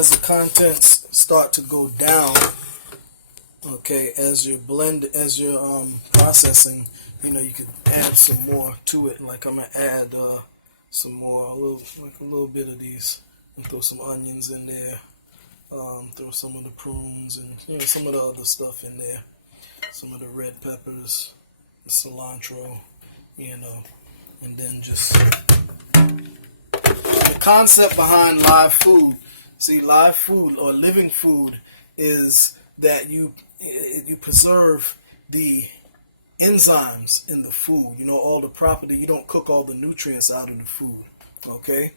as the contents start to go down, okay, as you're processing, you can add some more to it. Like I'm gonna add some more, a little bit of these, and throw some onions in there. Throw some of the prunes and some of the other stuff in there. Some of the red peppers, the cilantro, and then just the concept behind live food. See, live food or living food is that you preserve the enzymes in the food. All the property. You don't cook all the nutrients out of the food. Okay.